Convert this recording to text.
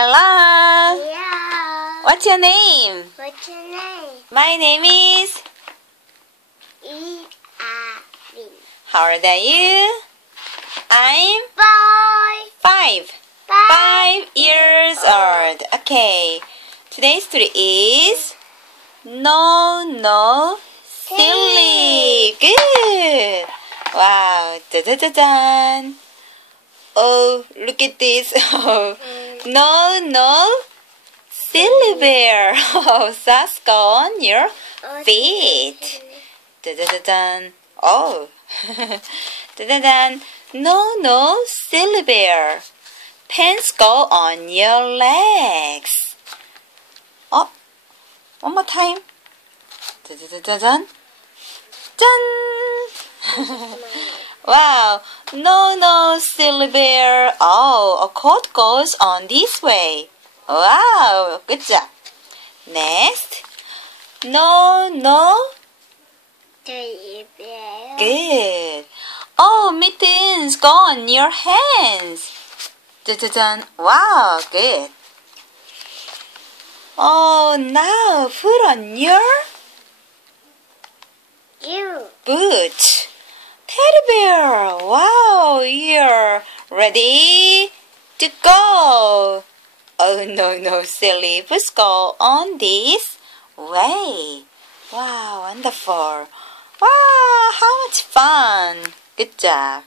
Hello. Yeah. What's your name? What's your name? My name is. Abby. How old are you? I'm Boy. 5. 5 years old. Okay. Today's story is No, silly. Good. Wow. Da da da da. Oh, look at this. Oh, no, silly bear. Oh, that's go on your feet. Da da da da. Oh, da da da. No, silly bear. Pants go on your legs. Oh, one more time. Da da da da da. Done. Wow, no, silly bear. Oh, a coat goes on this way. Wow, good job. Next. No. Teddy bear. Good. Oh, mittens go on your hands. Dun. Wow, good. Oh, now put on your boot. Teddy bear, wow, you're ready to go. Oh, no, silly. Let's go on this way. Wow, wonderful. Wow, how much fun. Good job.